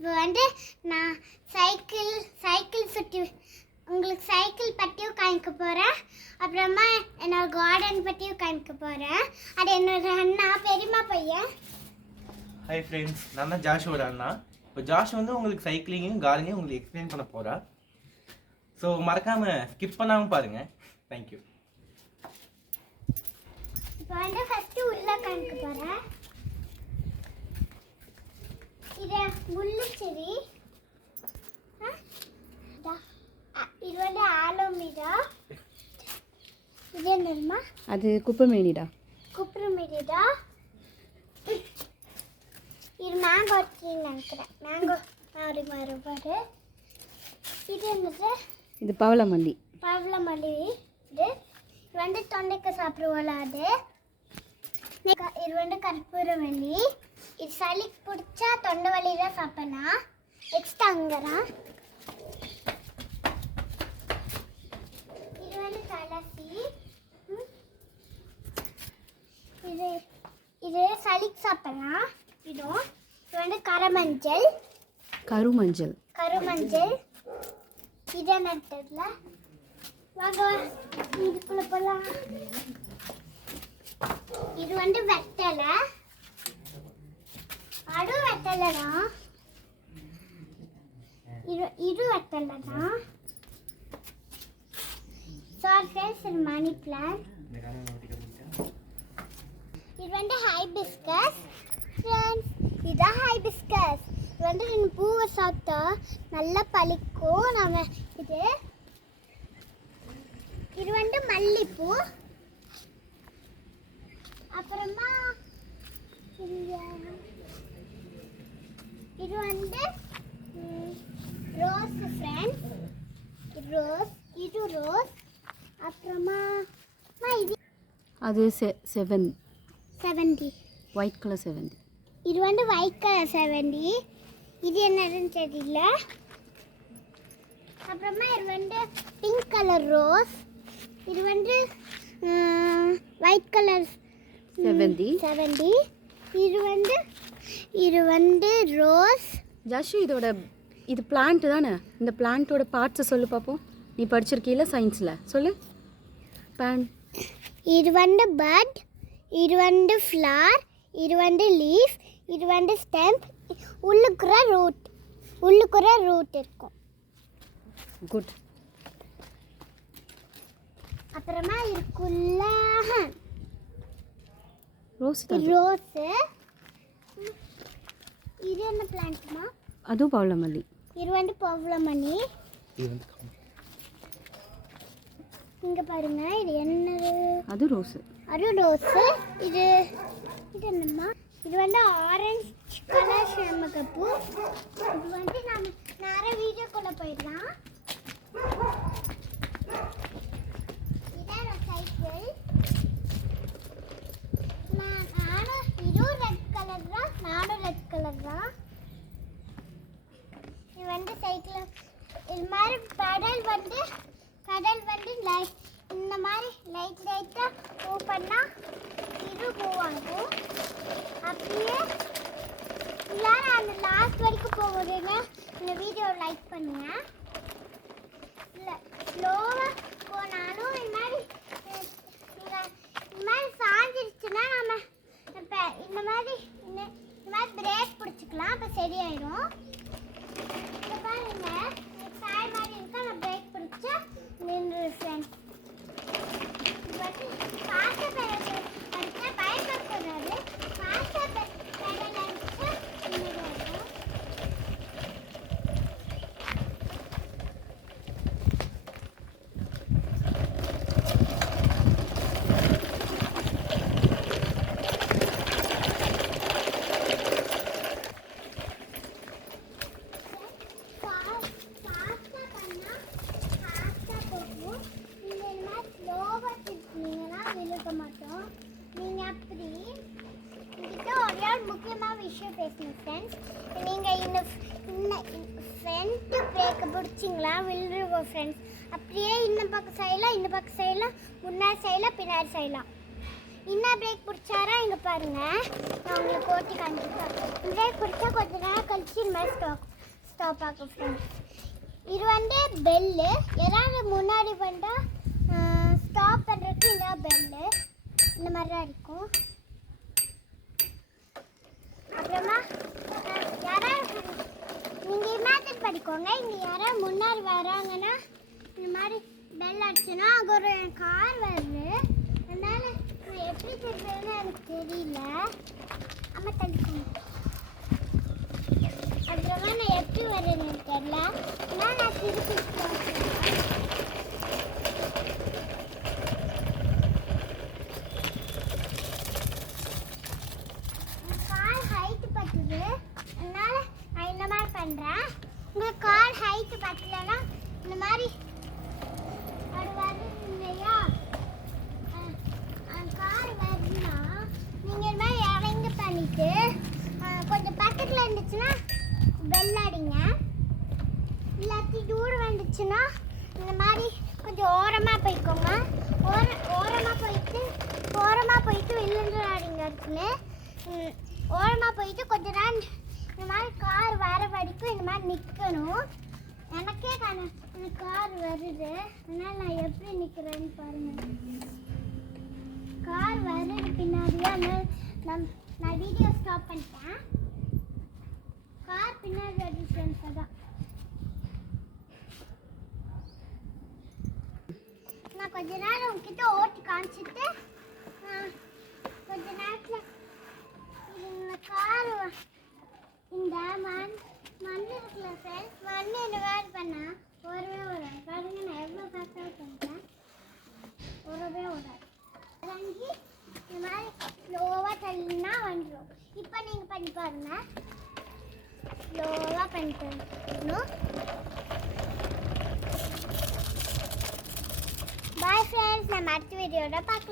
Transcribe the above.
இப்போ வந்து நான் சைக்கிள் சுற்றி உங்களுக்கு சைக்கிள் பற்றியும் காமிக்க போகிறேன். அப்புறமா என்னோட கார்டன் பற்றியும் காமிக்க போகிறேன். அது என்னோட அண்ணா பெரியம்மா பையன். ஹாய் ஃப்ரெண்ட்ஸ், நான் தான் ஜாஷோட அண்ணா. இப்போ ஜாஷ் வந்து உங்களுக்கு சைக்கிளிங்கும் கார்டனையும் உங்களுக்கு எக்ஸ்பிளைன் பண்ண போகிறா. ஸோ மறக்காமல் ஸ்கிப் பண்ணாமல் பாருங்கள். தேங்க்யூ. இப்போ வந்து ஃபஸ்ட்டு உள்ளே காமிக்க போகிறேன். இது முள்ளு செடி, இது வந்து ஆலோமீரா, இது என்னமா அது குப்பைமேனிடா. குப்பைமேனிடா. இது மேங்கோ ட்ரீன்னு நினைக்கிறேன். மேங்கோ மாறி மாறு பாரு. இது என்னது? இது பவளமல்லி. பவளமல்லி. இது வந்து தொண்டைக்கு சாப்பிடுவோம்ல அது. இது வந்து கற்பூரவல்லி. இது சளி பிடிச்சா தொண்டை வலி தான் சாப்பிடலாம். நெக்ஸ்ட் அங்கதான் இது வந்து துளசி. இது சளிக்கு சாப்பிடலாம். இது வந்து கருமஞ்சள். இது என்ன தெரியல. வாங்க இதுக்குள்ள போலாம். இது வந்து வெத்தலை. அது வெத்தலை தான். இது வெத்தலை தான். சாரி ஃப்ரெண்ட்ஸ், இது மணி பிளான்ட். இது வந்து ஹைபிஸ்கஸ் ஃப்ரெண்ட்ஸ். இதுதான் ஹைபிஸ்கஸ். இது வந்து ரெண்டு பூவை சாப்பிட்டா நல்லா பழிக்கும். நம்ம இது வந்து மல்லிப்பூ. அப்புறமா இது வந்து ரோஸ் ஃப்ரெண்ட்ஸ். இது ரோஸ். அப்புறமா இது அது செவந்தி. ஒயிட் கலர் செவந்தி. இது வந்து ஒயிட் கலர் செவந்தி. இது என்னதுன்னு தெரியல. அப்புறமா இது வந்து பிங்க் கலர் ரோஸ். இது வந்து ஒயிட் கலர் செவந்தி. இது வந்து ரோஸ். ஜாஷு, இது பிளான்ட் தானே? இந்த பிளான்ட்டோட பார்ட்ஸை சொல்லு பார்ப்போம். நீ படிச்சிருக்கீல சயின்ஸில், சொல்லு. இது வந்து பட், இது வந்து ஃப்ளவர், இது வந்து லீஃப், இது வந்து ஸ்டெம், உள்ளுக்குற ரூட் இருக்கும். குட். அப்புறமா இதுக்குள்ள ரோஸ். இது என்ன பிளான்ட்மா? அதுவும் பவளமல்லி. இது வந்து பவளமல்லி. இங்க பாருங்க, இது என்னது? அது ரோஸ். இது என்னம்மா? இது வந்து ஆரஞ்சு கலர் செம்மகப்பூ. இது வந்து நம்ம நிறைய வீடியோக்குள்ள போயிடலாம். இதான் சைக்கிள். இதுவும் ரெட் கலர் தான். நானும் ரெட் கலர் தான். இது வந்து சைக்கிள். இது மாதிரி பெடல் வந்து லைட், இந்த மாதிரி லைட்டாக மூவ் பண்ணால் இது மூவ் ஆகும். அப்படியே எல்லாரும் அந்த லாஸ்ட் வரைக்கும் போகுதுங்க. இந்த வீடியோ லைக் பண்ணுங்க. இல்லை ஸ்லோவாக போனாலும் இந்த மாதிரி சாஞ்சிருச்சுன்னா நம்ம இப்போ இந்த மாதிரி பிரேக் பிடிச்சிக்கலாம். அப்போ சரியாயிடும். இப்போ பாருங்க, சாய் மாதிரி இருக்கா. நான் பிரேக் பிடிச்சா நின்று ஃப்ரெண்ட்ஸ். வந்து ஃபாஸ்ட்டாக அடிச்சா பயப்படக்கூடாது. ஃபாஸ்ட்டாக பெடல் அடிச்சா நின்றுடும். மாட்டோம். நீங்கள் அப்படி என்கிட்ட ஒரே ஒரு முக்கியமான விஷயம் பேசணும் ஃப்ரெண்ட்ஸ். நீங்கள் இந்த ஃப்ரண்ட் பிரேக்கை பிடிச்சிங்களா விழுந்துருவோம் ஃப்ரெண்ட்ஸ். அப்படியே இந்த பக்கம் செய்யலாம், முன்னாடி செய்யலாம், பின்னாடி செய்யலாம். இன்னும் பிரேக் பிடிச்சாரா இங்கே பாருங்கள், நான் உங்களுக்கு ஓட்டி காமிச்சிருக்கேன். பிரேக் பிடிச்சா கொஞ்ச நேரம் கழிச்சு இந்த மாதிரி ஸ்டாக் ஸ்டாப் ஆகும் ஃப்ரெண்ட்ஸ். இது வந்து பெல்லு. யாராவது முன்னாடி வந்தால் ஸ்டாப் பண்ணுறதுக்கு இந்த பெல்லு இந்த மாதிரி தான் இருக்கும். அப்புறமா யாராவது நீங்கள் இமேஜின் பண்ணிக்கோங்க, இங்கே யாராவது முன்னாடி வராங்கன்னா இந்த மாதிரி பெல் அடிச்சுன்னா அங்கே ஒரு கார் வருது. அதனால நான் எப்படி திருப்பேன்னு எனக்கு தெரியல. அம்மா தள்ளிக்கோங்க. அப்புறமா நான் எப்படி வரேன்னு எனக்கு தெரியல. ஆனால் நான் திருப்பி கார் ஹைட்டு பத்துது. அதனால நான் இந்த மாதிரி பண்ணுறேன். உங்கள் கார் ஹைட்டு பத்தலைன்னா இந்த மாதிரி அது வருது இல்லையா, கார் வருதுன்னா நீங்கள் இந்த மாதிரி இறங்கி பண்ணிட்டு கொஞ்சம் பக்கத்தில் இருந்துச்சுன்னா பெல் அடிங்க. இல்லாட்டி தூரம் வந்துச்சுன்னா இந்த மாதிரி கொஞ்சம் ஓரமாக போய்க்கோங்க. ஓரமாக போயிட்டு விழுந்துடாதீங்க இருக்குன்னு. ஓரமாக போயிட்டு கொஞ்ச நேரம் இந்த மாதிரி கார் வர வரைக்கும் இந்த மாதிரி நிற்கணும். எனக்கே கார் வருது, அதனால் நான் எப்படி நிற்கிறேன்னு பாருங்கள். கார் வருது பின்னாடியே. அதனால் நான் வீடியோ ஸ்டாப் பண்ணிட்டேன். கார் பின்னாடி வருது ஃப்ரெண்ட்ஸ். அதான் நான் கொஞ்ச நேரம் உங்ககிட்ட ஓட்டி காமிச்சிட்டு கொஞ்ச நேரத்தில் இந்த கார் இந்த மண் இருக்குல்ல ஃப்ரெண்ட்ஸ், மண் இந்த மாதிரி பண்ணால் ஒருவே வராது. பாருங்க, நான் எவ்வளோ ஃபாஸ்ட்டாக பண்ணுறேன், ஒருவே வராது. இறங்கி இந்த மாதிரி ஸ்லோவாக தள்ளினா வந்துடும். இப்போ நீங்கள் பண்ணி பாருங்க. ஸ்லோவாக பண்ணிட்டு பாய் ஃப்ரெண்ட்ஸ். நம்ம அடுத்த வீடியோட பார்க்கலாம்.